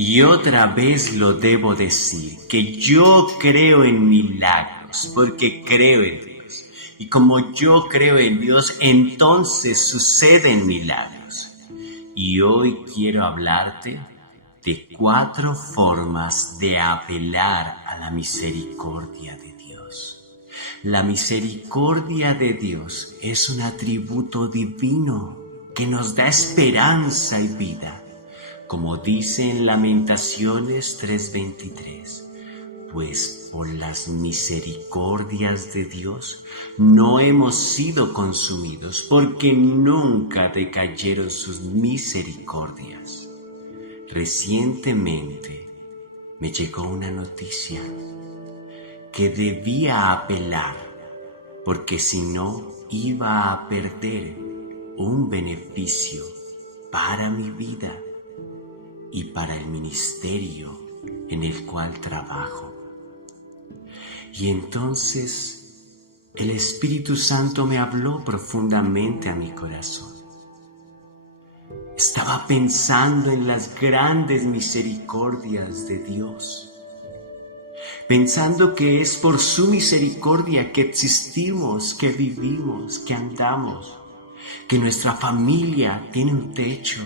Y otra vez lo debo decir, que yo creo en milagros, porque creo en Dios. Y como yo creo en Dios, entonces suceden milagros. Y hoy quiero hablarte de 4 formas de apelar a la misericordia de Dios. La misericordia de Dios es un atributo divino que nos da esperanza y vida. Como dice en Lamentaciones 3:23, pues por las misericordias de Dios no hemos sido consumidos, porque nunca decayeron sus misericordias. Recientemente me llegó una noticia que debía apelar, porque si no iba a perder un beneficio para mi vida y para el ministerio en el cual trabajo. Y entonces el Espíritu Santo me habló profundamente a mi corazón. Estaba pensando en las grandes misericordias de Dios, pensando que es por su misericordia que existimos, que vivimos, que andamos, que nuestra familia tiene un techo.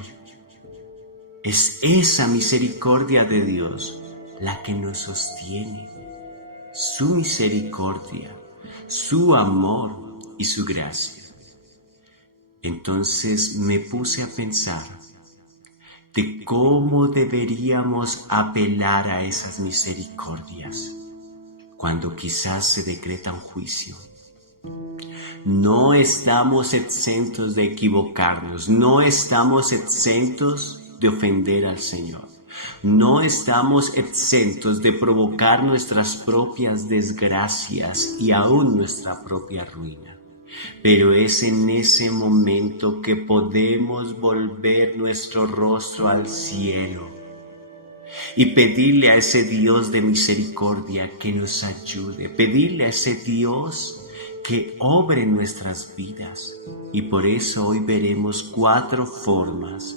Es esa misericordia de Dios la que nos sostiene, su misericordia, su amor y su gracia. Entonces me puse a pensar de cómo deberíamos apelar a esas misericordias cuando quizás se decreta un juicio. No estamos exentos de equivocarnos, no estamos exentos de ofender al Señor. No estamos exentos de provocar nuestras propias desgracias y aún nuestra propia ruina. Pero es en ese momento que podemos volver nuestro rostro al cielo y pedirle a ese Dios de misericordia que nos ayude, pedirle a ese Dios que obre en nuestras vidas. Y por eso hoy veremos 4 formas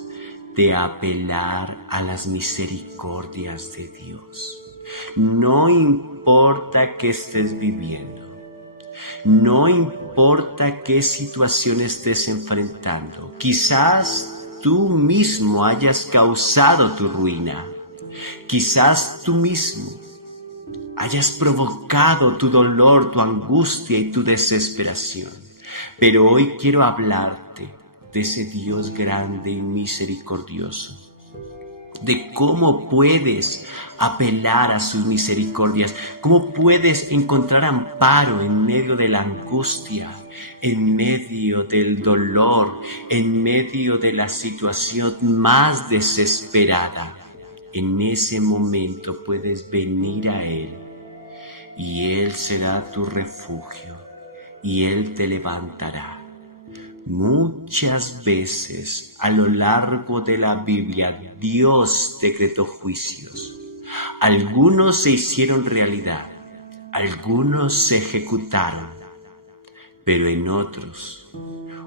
de apelar a las misericordias de Dios. No importa qué estés viviendo, no importa qué situación estés enfrentando, quizás tú mismo hayas causado tu ruina, quizás tú mismo hayas provocado tu dolor, tu angustia y tu desesperación, pero hoy quiero hablarte de ese Dios grande y misericordioso, de cómo puedes apelar a sus misericordias, cómo puedes encontrar amparo en medio de la angustia, en medio del dolor, en medio de la situación más desesperada. En ese momento puedes venir a Él y Él será tu refugio y Él te levantará. Muchas veces a lo largo de la Biblia Dios decretó juicios. Algunos se hicieron realidad, algunos se ejecutaron, pero en otros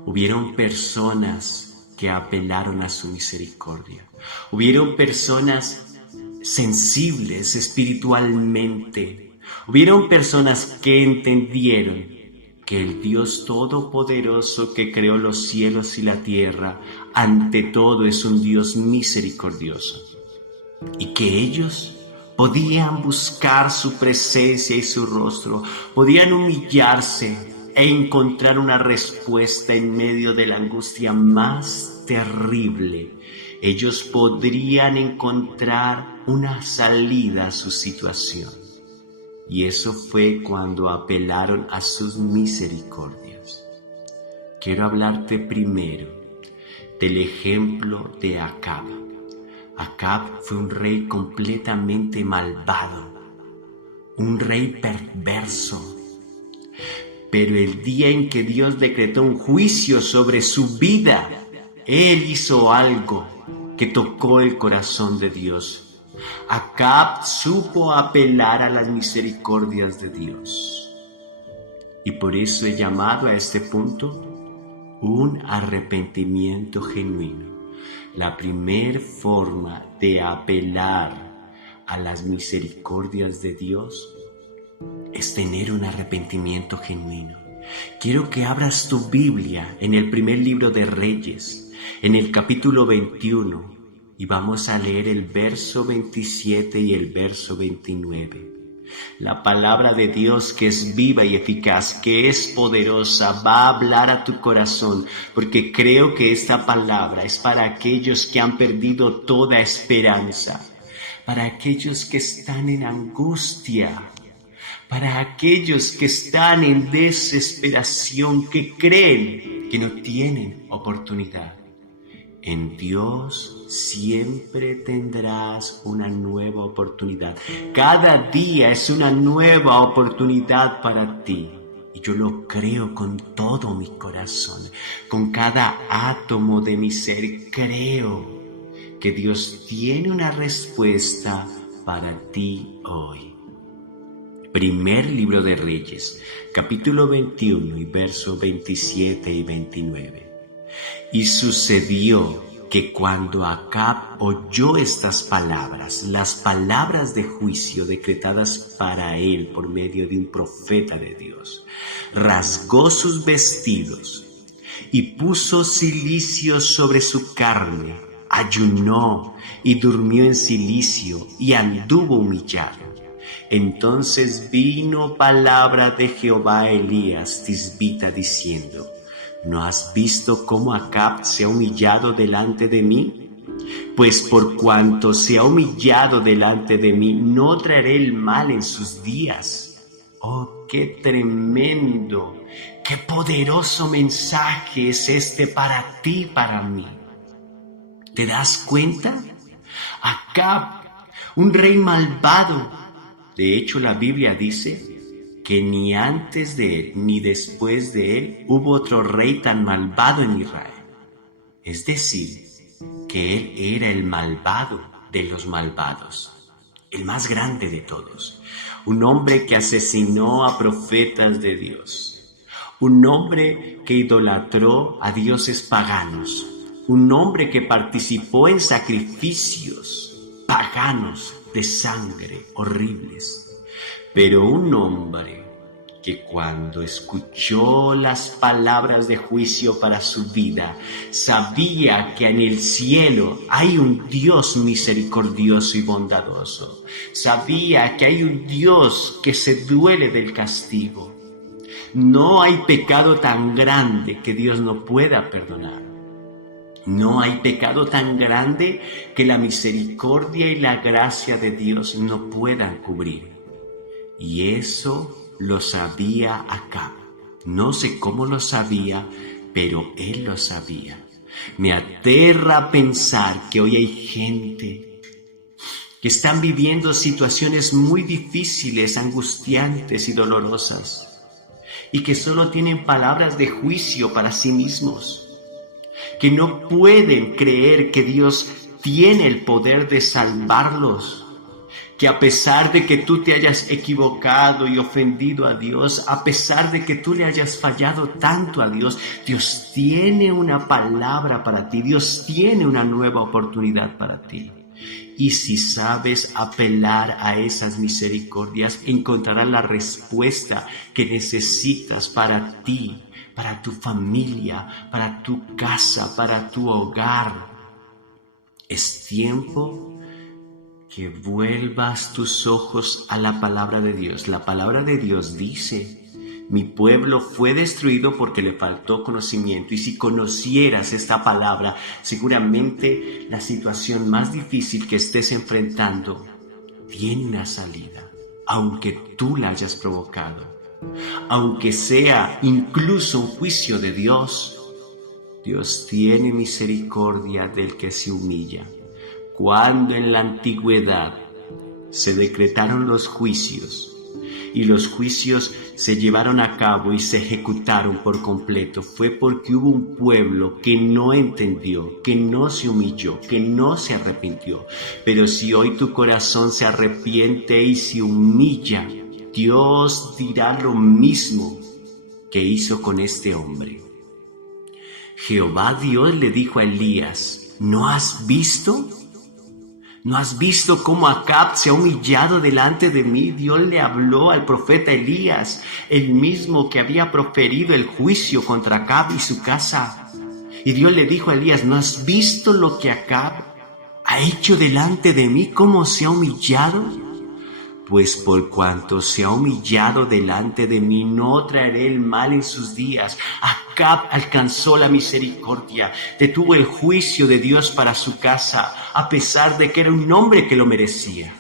hubieron personas que apelaron a su misericordia. Hubieron personas sensibles espiritualmente. Hubieron personas que entendieron que el Dios Todopoderoso que creó los cielos y la tierra, ante todo es un Dios misericordioso, y que ellos podían buscar su presencia y su rostro, podían humillarse e encontrar una respuesta en medio de la angustia más terrible. Ellos podrían encontrar una salida a su situación. Y eso fue cuando apelaron a sus misericordias. Quiero hablarte primero del ejemplo de Acab. Acab fue un rey completamente malvado, un rey perverso. Pero el día en que Dios decretó un juicio sobre su vida, él hizo algo que tocó el corazón de Dios. Acab supo apelar a las misericordias de Dios. Y por eso he llamado a este punto un arrepentimiento genuino. La primer forma de apelar a las misericordias de Dios es tener un arrepentimiento genuino. Quiero que abras tu Biblia en el primer libro de Reyes, en el capítulo 21, y vamos a leer el verso 27 y el verso 29. La palabra de Dios, que es viva y eficaz, que es poderosa, va a hablar a tu corazón, porque creo que esta palabra es para aquellos que han perdido toda esperanza, para aquellos que están en angustia, para aquellos que están en desesperación, que creen que no tienen oportunidad. En Dios siempre tendrás una nueva oportunidad. Cada día es una nueva oportunidad para ti. Y yo lo creo con todo mi corazón. Con cada átomo de mi ser creo que Dios tiene una respuesta para ti hoy. Primer libro de Reyes, capítulo 21 y versos 27 y 29. Y sucedió que cuando Acab oyó estas palabras, las palabras de juicio decretadas para él por medio de un profeta de Dios, rasgó sus vestidos y puso cilicio sobre su carne, ayunó y durmió en cilicio y anduvo humillado. Entonces vino palabra de Jehová a Elías Tisbita diciendo: ¿No has visto cómo Acab se ha humillado delante de mí? Pues por cuanto se ha humillado delante de mí, no traeré el mal en sus días. ¡Oh, qué tremendo! ¡Qué poderoso mensaje es este para ti, para mí! ¿Te das cuenta? Acab, un rey malvado. De hecho, la Biblia dice que ni antes de él ni después de él hubo otro rey tan malvado en Israel. Es decir, que él era el malvado de los malvados, el más grande de todos, un hombre que asesinó a profetas de Dios, un hombre que idolatró a dioses paganos, un hombre que participó en sacrificios paganos de sangre horribles. Pero un hombre que cuando escuchó las palabras de juicio para su vida, sabía que en el cielo hay un Dios misericordioso y bondadoso. Sabía que hay un Dios que se duele del castigo. No hay pecado tan grande que Dios no pueda perdonar. No hay pecado tan grande que la misericordia y la gracia de Dios no puedan cubrir. Y eso lo sabía Acab. No sé cómo lo sabía, pero él lo sabía. Me aterra pensar que hoy hay gente que están viviendo situaciones muy difíciles, angustiantes y dolorosas, y que solo tienen palabras de juicio para sí mismos, que no pueden creer que Dios tiene el poder de salvarlos, que a pesar de que tú te hayas equivocado y ofendido a Dios, a pesar de que tú le hayas fallado tanto a Dios, Dios tiene una palabra para ti, Dios tiene una nueva oportunidad para ti. Y si sabes apelar a esas misericordias, encontrarás la respuesta que necesitas para ti, para tu familia, para tu casa, para tu hogar. Es tiempo que vuelvas tus ojos a la palabra de Dios. La palabra de Dios dice: mi pueblo fue destruido porque le faltó conocimiento. Y si conocieras esta palabra, seguramente la situación más difícil que estés enfrentando tiene una salida, aunque tú la hayas provocado, aunque sea incluso un juicio de Dios. Dios tiene misericordia del que se humilla. Cuando en la antigüedad se decretaron los juicios y los juicios se llevaron a cabo y se ejecutaron por completo, fue porque hubo un pueblo que no entendió, que no se humilló, que no se arrepintió. Pero si hoy tu corazón se arrepiente y se humilla, Dios dirá lo mismo que hizo con este hombre. Jehová Dios le dijo a Elías: ¿No has visto? ¿No has visto cómo Acab se ha humillado delante de mí? Dios le habló al profeta Elías, el mismo que había proferido el juicio contra Acab y su casa. Y Dios le dijo a Elías, ¿no has visto lo que Acab ha hecho delante de mí? ¿Cómo se ha humillado? Pues por cuanto se ha humillado delante de mí, no traeré el mal en sus días. Acab alcanzó la misericordia, detuvo el juicio de Dios para su casa, a pesar de que era un hombre que lo merecía.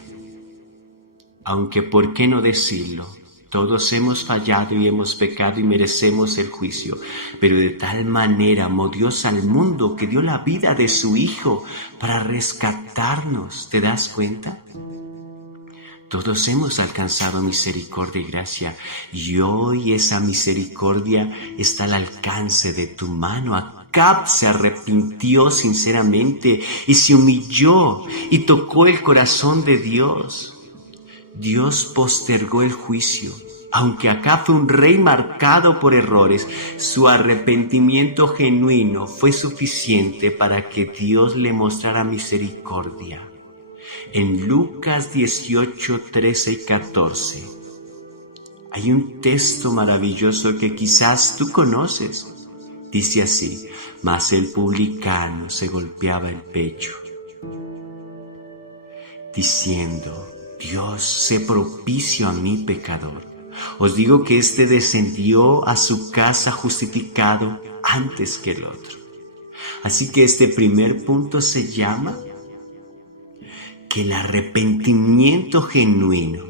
Aunque, ¿por qué no decirlo? Todos hemos fallado y hemos pecado y merecemos el juicio, pero de tal manera amó Dios al mundo que dio la vida de su Hijo para rescatarnos. ¿Te das cuenta? Todos hemos alcanzado misericordia y gracia, y hoy esa misericordia está al alcance de tu mano. Acab se arrepintió sinceramente y se humilló y tocó el corazón de Dios. Dios postergó el juicio. Aunque Acab fue un rey marcado por errores, su arrepentimiento genuino fue suficiente para que Dios le mostrara misericordia. En Lucas 18, 13 y 14 hay un texto maravilloso que quizás tú conoces. Dice así: mas el publicano se golpeaba el pecho, diciendo: Dios, sé propicio a mí pecador. Os digo que éste descendió a su casa justificado antes que el otro. Así que este primer punto se llama que el arrepentimiento genuino,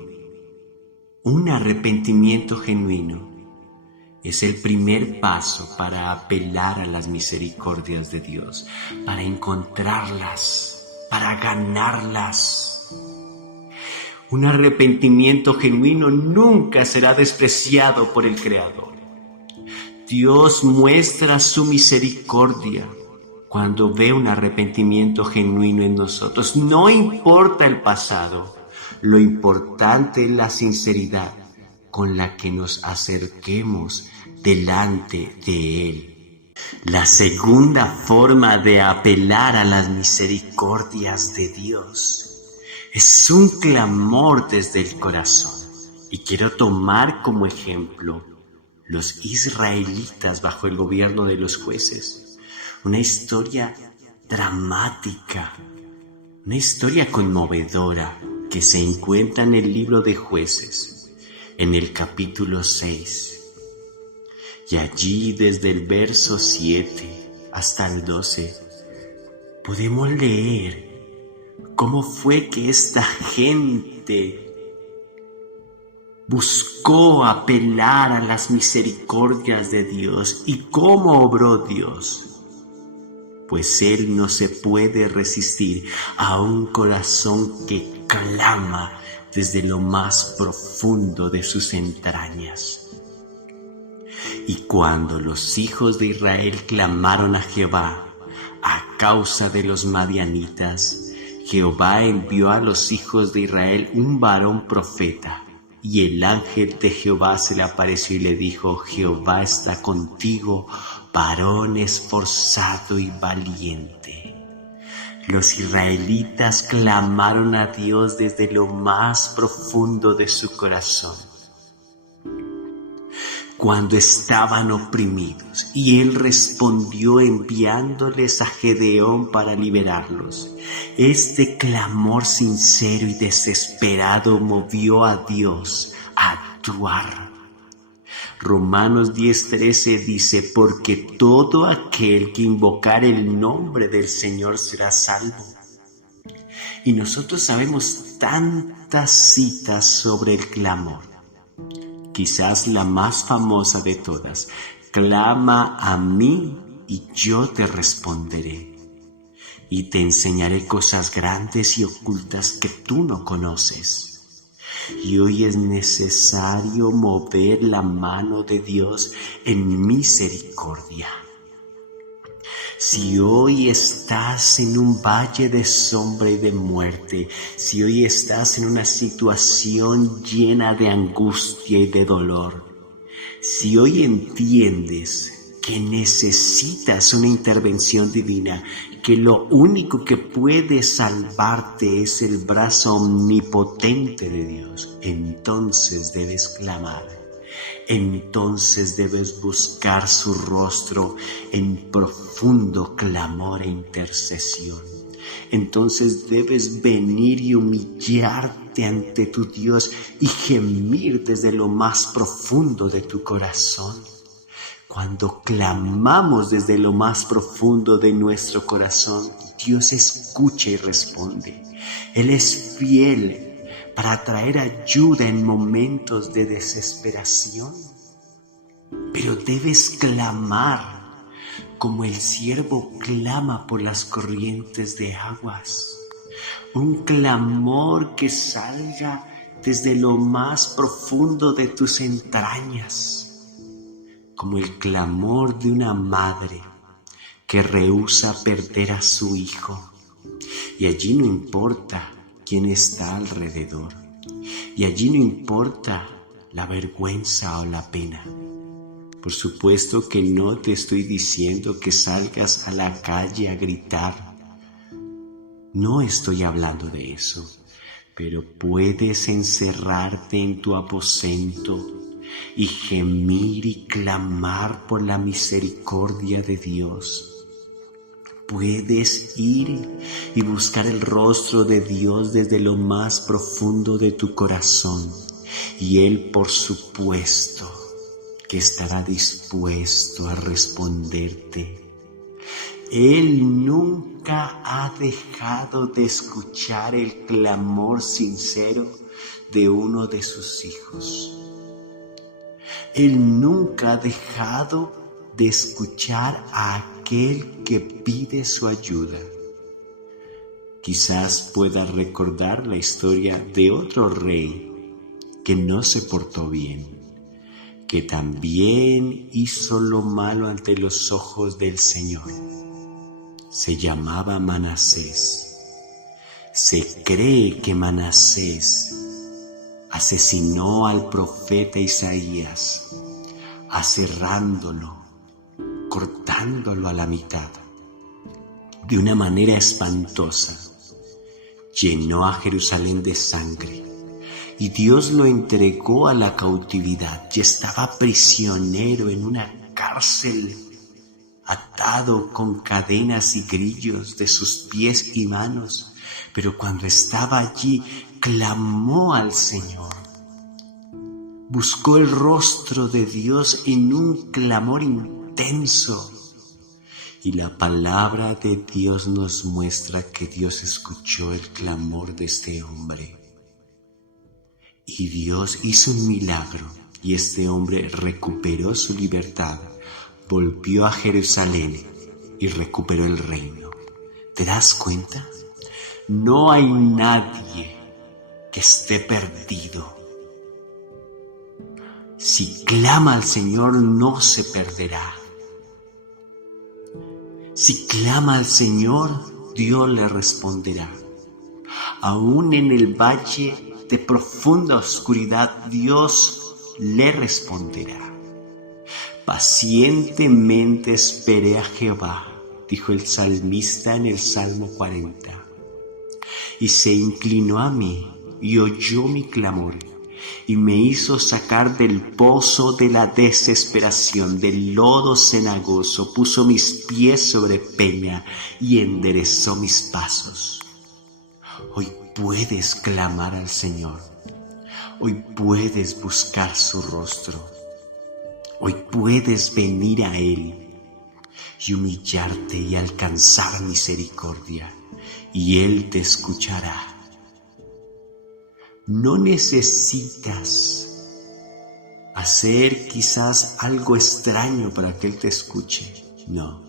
un arrepentimiento genuino, es el primer paso para apelar a las misericordias de Dios, para encontrarlas, para ganarlas. Un arrepentimiento genuino nunca será despreciado por el Creador. Dios muestra su misericordia cuando ve un arrepentimiento genuino en nosotros. No importa el pasado, lo importante es la sinceridad con la que nos acerquemos delante de Él. La segunda forma de apelar a las misericordias de Dios es un clamor desde el corazón. Y quiero tomar como ejemplo los israelitas bajo el gobierno de los jueces. Una historia dramática, una historia conmovedora que se encuentra en el libro de Jueces, en el capítulo 6. Y allí desde el verso 7 hasta el 12 podemos leer cómo fue que esta gente buscó apelar a las misericordias de Dios y cómo obró Dios. Pues Él no se puede resistir a un corazón que clama desde lo más profundo de sus entrañas. Y cuando los hijos de Israel clamaron a Jehová a causa de los madianitas, Jehová envió a los hijos de Israel un varón profeta. Y el ángel de Jehová se le apareció y le dijo: Jehová está contigo, varón esforzado y valiente. Los israelitas clamaron a Dios desde lo más profundo de su corazón, cuando estaban oprimidos, y Él respondió enviándoles a Gedeón para liberarlos. Este clamor sincero y desesperado movió a Dios a actuar. Romanos 10:13 dice: porque todo aquel que invocare el nombre del Señor será salvo. Y nosotros sabemos tantas citas sobre el clamor. Quizás la más famosa de todas: clama a mí y yo te responderé, y te enseñaré cosas grandes y ocultas que tú no conoces. Y hoy es necesario mover la mano de Dios en misericordia. Si hoy estás en un valle de sombra y de muerte, si hoy estás en una situación llena de angustia y de dolor, si hoy entiendes que necesitas una intervención divina, que lo único que puede salvarte es el brazo omnipotente de Dios, entonces debes clamar. Entonces debes buscar su rostro en profundo clamor e intercesión. Entonces debes venir y humillarte ante tu Dios y gemir desde lo más profundo de tu corazón. Cuando clamamos desde lo más profundo de nuestro corazón, Dios escucha y responde. Él es fiel para traer ayuda en momentos de desesperación. Pero debes clamar como el siervo clama por las corrientes de aguas. Un clamor que salga desde lo más profundo de tus entrañas, como el clamor de una madre que rehúsa perder a su hijo. Y allí no importa quién está alrededor. Y allí no importa la vergüenza o la pena. Por supuesto que no te estoy diciendo que salgas a la calle a gritar. No estoy hablando de eso. Pero puedes encerrarte en tu aposento y gemir y clamar por la misericordia de Dios. Puedes ir y buscar el rostro de Dios desde lo más profundo de tu corazón, y Él, por supuesto, que estará dispuesto a responderte. Él nunca ha dejado de escuchar el clamor sincero de uno de sus hijos. Él nunca ha dejado de escuchar a aquel que pide su ayuda. Quizás puedas recordar la historia de otro rey que no se portó bien, que también hizo lo malo ante los ojos del Señor. Se llamaba Manasés. Se cree que Manasés asesinó al profeta Isaías, aserrándolo, cortándolo a la mitad. De una manera espantosa, llenó a Jerusalén de sangre y Dios lo entregó a la cautividad y estaba prisionero en una cárcel, atado con cadenas y grillos de sus pies y manos. Pero cuando estaba allí, clamó al Señor. Buscó el rostro de Dios en un clamor intenso. Y la palabra de Dios nos muestra que Dios escuchó el clamor de este hombre. Y Dios hizo un milagro y este hombre recuperó su libertad, volvió a Jerusalén y recuperó el reino. ¿Te das cuenta? No hay nadie que esté perdido. Si clama al Señor, no se perderá. Si clama al Señor, Dios le responderá. Aún en el valle de profunda oscuridad, Dios le responderá. Pacientemente esperé a Jehová, dijo el salmista en el Salmo 40. Y se inclinó a mí y oyó mi clamor, y me hizo sacar del pozo de la desesperación, del lodo cenagoso, puso mis pies sobre peña y enderezó mis pasos. Hoy puedes clamar al Señor, hoy puedes buscar su rostro, hoy puedes venir a Él y humillarte y alcanzar misericordia, y Él te escuchará. No necesitas hacer quizás algo extraño para que Él te escuche. No,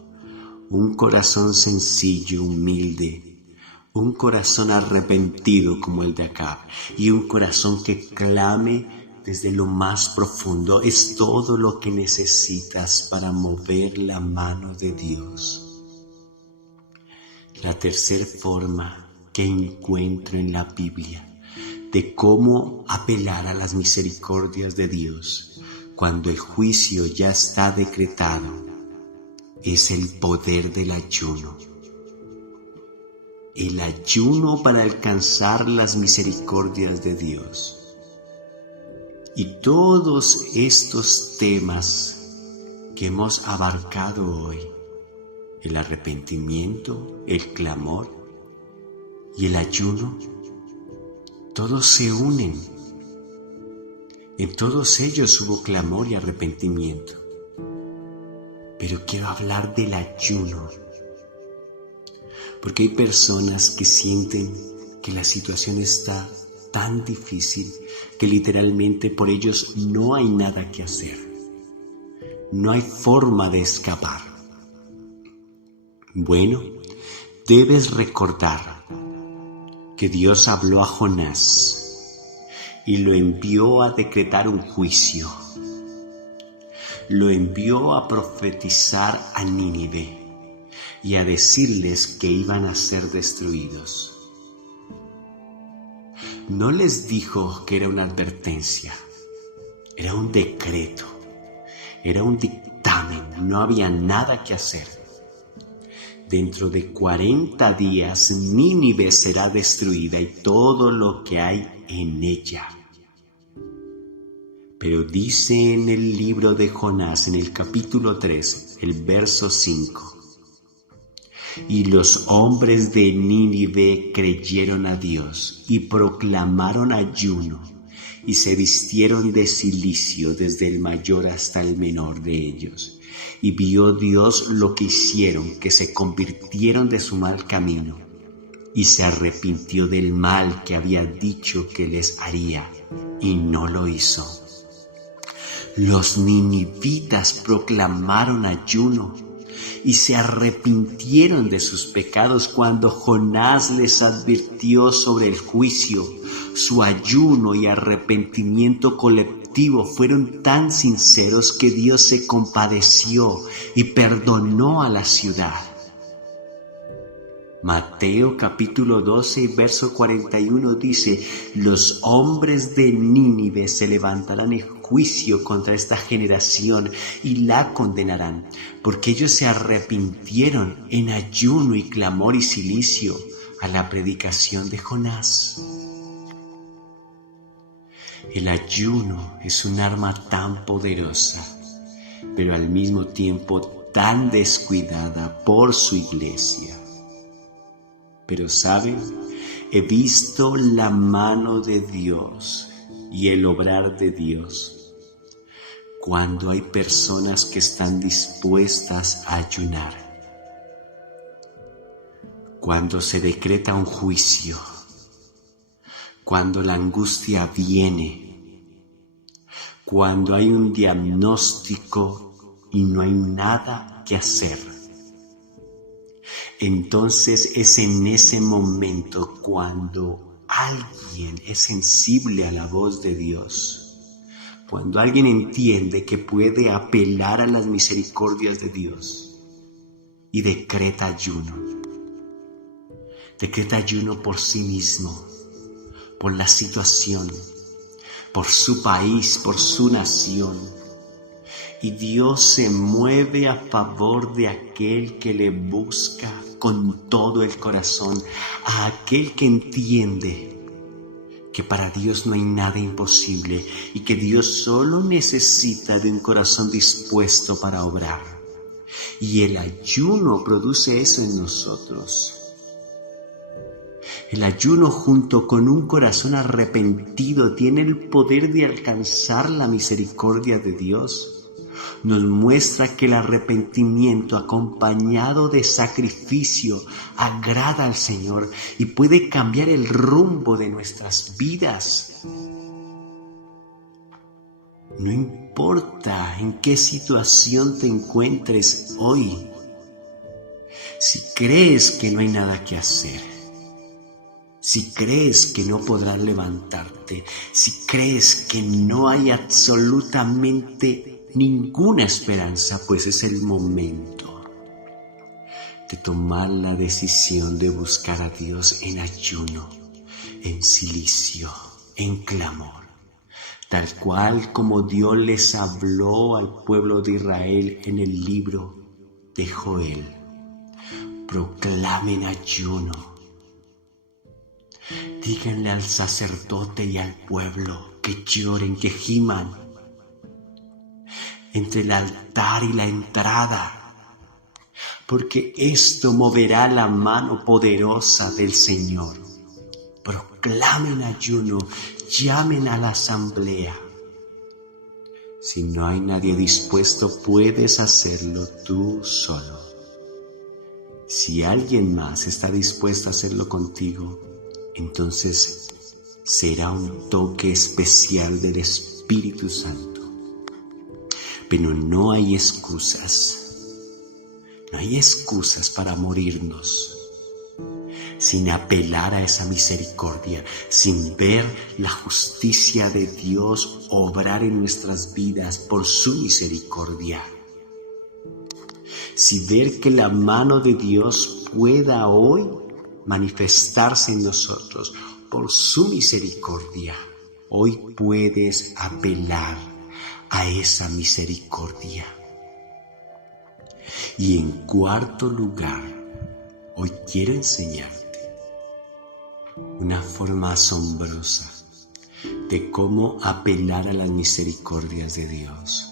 un corazón sencillo, humilde, un corazón arrepentido como el de Acab y un corazón que clame desde lo más profundo es todo lo que necesitas para mover la mano de Dios. La tercera forma que encuentro en la Biblia de cómo apelar a las misericordias de Dios cuando el juicio ya está decretado es el poder del ayuno. El ayuno para alcanzar las misericordias de Dios. Y todos estos temas que hemos abarcado hoy, el arrepentimiento, el clamor y el ayuno, todos se unen. En todos ellos hubo clamor y arrepentimiento. Pero quiero hablar del ayuno, porque hay personas que sienten que la situación está tan difícil que literalmente por ellos no hay nada que hacer. No hay forma de escapar. Bueno, debes recordar que Dios habló a Jonás y lo envió a decretar un juicio. Lo envió a profetizar a Nínive y a decirles que iban a ser destruidos. No les dijo que era una advertencia, era un decreto, era un dictamen, no había nada que hacer. Dentro de 40 días Nínive será destruida y todo lo que hay en ella. Pero dice en el libro de Jonás, en el capítulo 3, el verso 5, y los hombres de Nínive creyeron a Dios y proclamaron ayuno y se vistieron de cilicio desde el mayor hasta el menor de ellos. Y vio Dios lo que hicieron, que se convirtieron de su mal camino y se arrepintió del mal que había dicho que les haría y no lo hizo. Los ninivitas proclamaron ayuno y se arrepintieron de sus pecados cuando Jonás les advirtió sobre el juicio. Su ayuno y arrepentimiento colectivo fueron tan sinceros que Dios se compadeció y perdonó a la ciudad. Mateo capítulo 12 y verso 41 dice: los hombres de Nínive se levantarán en juicio contra esta generación y la condenarán, porque ellos se arrepintieron en ayuno y clamor y cilicio a la predicación de Jonás. El ayuno es un arma tan poderosa, pero al mismo tiempo tan descuidada por su iglesia. Pero ¿saben? He visto la mano de Dios y el obrar de Dios cuando hay personas que están dispuestas a ayunar. Cuando se decreta un juicio, cuando la angustia viene, cuando hay un diagnóstico y no hay nada que hacer. Entonces es en ese momento cuando alguien es sensible a la voz de Dios, cuando alguien entiende que puede apelar a las misericordias de Dios y decreta ayuno. Decreta ayuno por sí mismo, por la situación, por su país, por su nación. Y Dios se mueve a favor de aquel que le busca con todo el corazón, a aquel que entiende que para Dios no hay nada imposible y que Dios solo necesita de un corazón dispuesto para obrar. Y el ayuno produce eso en nosotros. El ayuno junto con un corazón arrepentido tiene el poder de alcanzar la misericordia de Dios. Nos muestra que el arrepentimiento acompañado de sacrificio agrada al Señor y puede cambiar el rumbo de nuestras vidas. No importa en qué situación te encuentres hoy, si crees que no hay nada que hacer, si crees que no podrás levantarte, si crees que no hay absolutamente ninguna esperanza, pues es el momento de tomar la decisión de buscar a Dios en ayuno, en cilicio, en clamor, tal cual como Dios les habló al pueblo de Israel en el libro de Joel. Proclamen ayuno. Díganle al sacerdote y al pueblo que lloren, que giman entre el altar y la entrada, porque esto moverá la mano poderosa del Señor. Proclamen ayuno, llamen a la asamblea. Si no hay nadie dispuesto, puedes hacerlo tú solo. Si alguien más está dispuesto a hacerlo contigo, entonces será un toque especial del Espíritu Santo. Pero no hay excusas. No hay excusas para morirnos sin apelar a esa misericordia, sin ver la justicia de Dios obrar en nuestras vidas por su misericordia. Si ver que la mano de Dios pueda hoy manifestarse en nosotros por su misericordia, hoy puedes apelar a esa misericordia. Y en cuarto lugar, hoy quiero enseñarte una forma asombrosa de cómo apelar a las misericordias de Dios.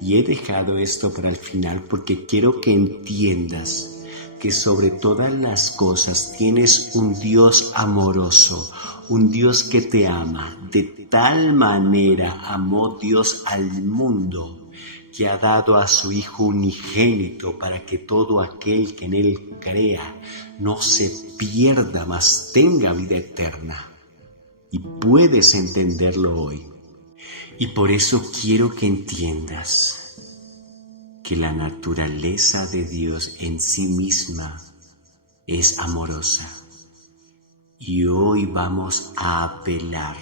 Y he dejado esto para el final porque quiero que entiendas que sobre todas las cosas tienes un Dios amoroso, un Dios que te ama. De tal manera amó Dios al mundo que ha dado a su Hijo unigénito para que todo aquel que en Él crea no se pierda, mas tenga vida eterna. Y puedes entenderlo hoy. Y por eso quiero que entiendas que la naturaleza de Dios en sí misma es amorosa. Y hoy vamos a apelar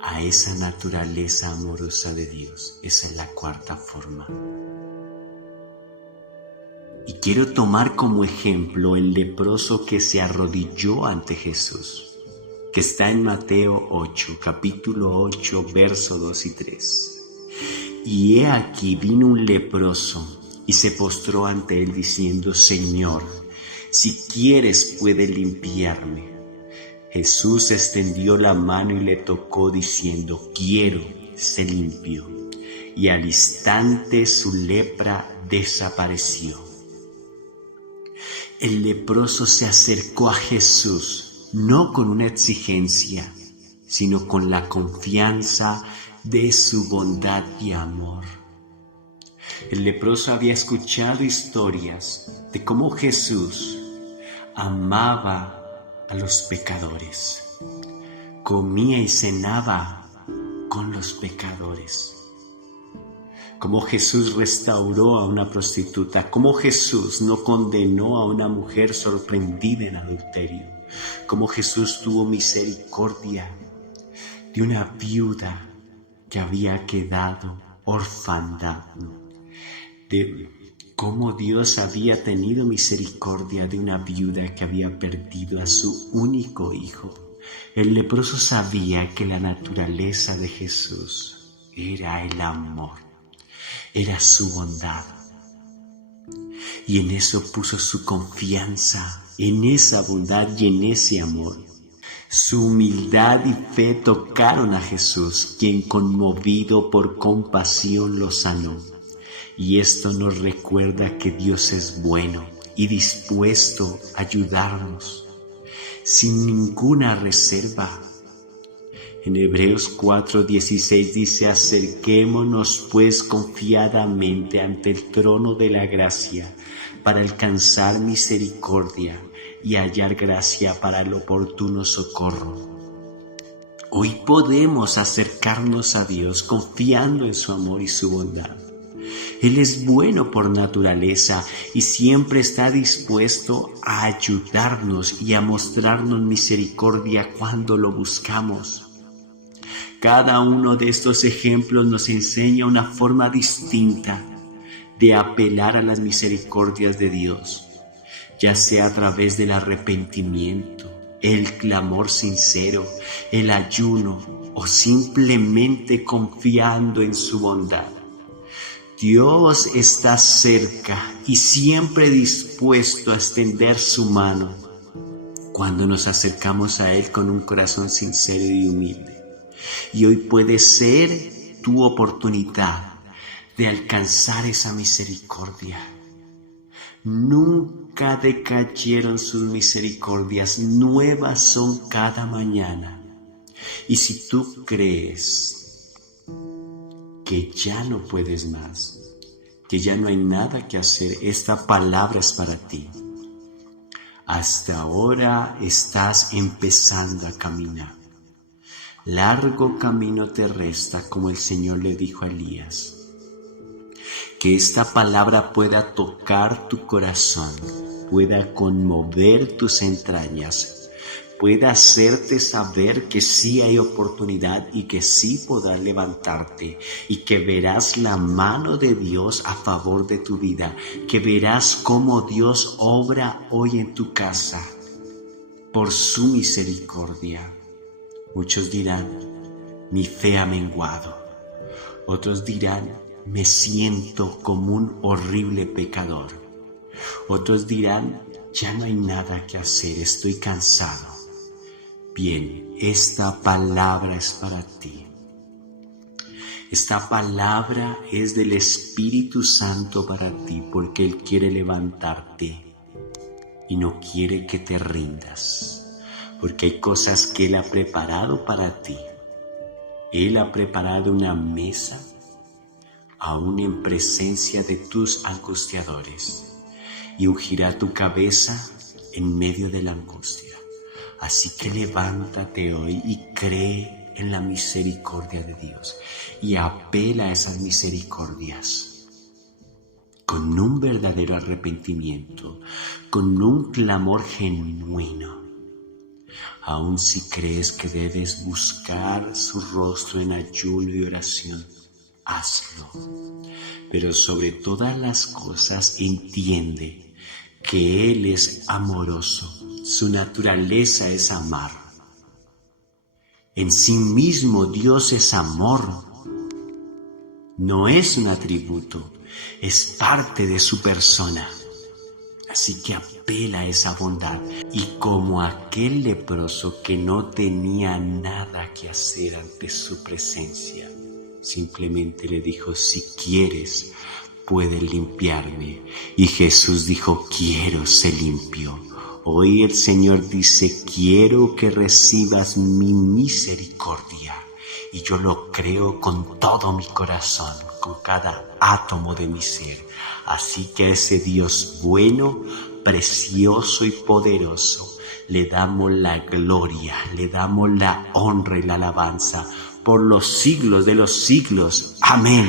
a esa naturaleza amorosa de Dios. Esa es la cuarta forma. Y quiero tomar como ejemplo el leproso que se arrodilló ante Jesús, que está en Mateo 8, capítulo 8, verso 2 y 3. Y he aquí vino un leproso y se postró ante él diciendo: Señor, si quieres puedes limpiarme. Jesús extendió la mano y le tocó diciendo: quiero, sé limpio. Y al instante su lepra desapareció. El leproso se acercó a Jesús, no con una exigencia, sino con la confianza de su bondad y amor. El leproso había escuchado historias de cómo Jesús amaba a los pecadores, comía y cenaba con los pecadores, cómo Jesús restauró a una prostituta, cómo Jesús no condenó a una mujer sorprendida en adulterio, cómo Jesús tuvo misericordia de una viuda que había quedado orfana, de cómo Dios había tenido misericordia de una viuda que había perdido a su único hijo. El leproso sabía que la naturaleza de Jesús era el amor, era su bondad. Y en eso puso su confianza, en esa bondad y en ese amor. Su humildad y fe tocaron a Jesús, quien conmovido por compasión lo sanó. Y esto nos recuerda que Dios es bueno y dispuesto a ayudarnos sin ninguna reserva. En Hebreos 4:16 dice: acerquémonos pues confiadamente ante el trono de la gracia para alcanzar misericordia y hallar gracia para el oportuno socorro. Hoy podemos acercarnos a Dios confiando en su amor y su bondad. Él es bueno por naturaleza y siempre está dispuesto a ayudarnos y a mostrarnos misericordia cuando lo buscamos. Cada uno de estos ejemplos nos enseña una forma distinta de apelar a las misericordias de Dios, ya sea a través del arrepentimiento, el clamor sincero, el ayuno o simplemente confiando en su bondad. Dios está cerca y siempre dispuesto a extender su mano cuando nos acercamos a Él con un corazón sincero y humilde. Y hoy puede ser tu oportunidad de alcanzar esa misericordia. Nunca decayeron sus misericordias, nuevas son cada mañana. Y si tú crees que ya no puedes más, que ya no hay nada que hacer, esta palabra es para ti. Hasta ahora estás empezando a caminar. Largo camino te resta, como el Señor le dijo a Elías. Que esta palabra pueda tocar tu corazón, pueda conmover tus entrañas, pueda hacerte saber que sí hay oportunidad y que sí podrás levantarte y que verás la mano de Dios a favor de tu vida, que verás cómo Dios obra hoy en tu casa por su misericordia. Muchos dirán, mi fe ha menguado. Otros dirán, me siento como un horrible pecador. Otros dirán, ya no hay nada que hacer, estoy cansado. Bien, esta palabra es para ti. Esta palabra es del Espíritu Santo para ti, porque Él quiere levantarte y no quiere que te rindas, porque hay cosas que Él ha preparado para ti. Él ha preparado una mesa aún en presencia de tus angustiadores, y ungirá tu cabeza en medio de la angustia. Así que levántate hoy y cree en la misericordia de Dios y apela a esas misericordias con un verdadero arrepentimiento, con un clamor genuino. Aun si crees que debes buscar su rostro en ayuno y oración, hazlo. Pero sobre todas las cosas entiende que Él es amoroso. Su naturaleza es amar. En sí mismo Dios es amor. No es un atributo, es parte de su persona. Así que apela a esa bondad. Y como aquel leproso que no tenía nada que hacer ante su presencia, simplemente le dijo, si quieres, puedes limpiarme. Y Jesús dijo, quiero, se limpió. Hoy el Señor dice, quiero que recibas mi misericordia. Y yo lo creo con todo mi corazón, con cada átomo de mi ser. Así que a ese Dios bueno, precioso y poderoso, le damos la gloria, le damos la honra y la alabanza por los siglos de los siglos. Amén.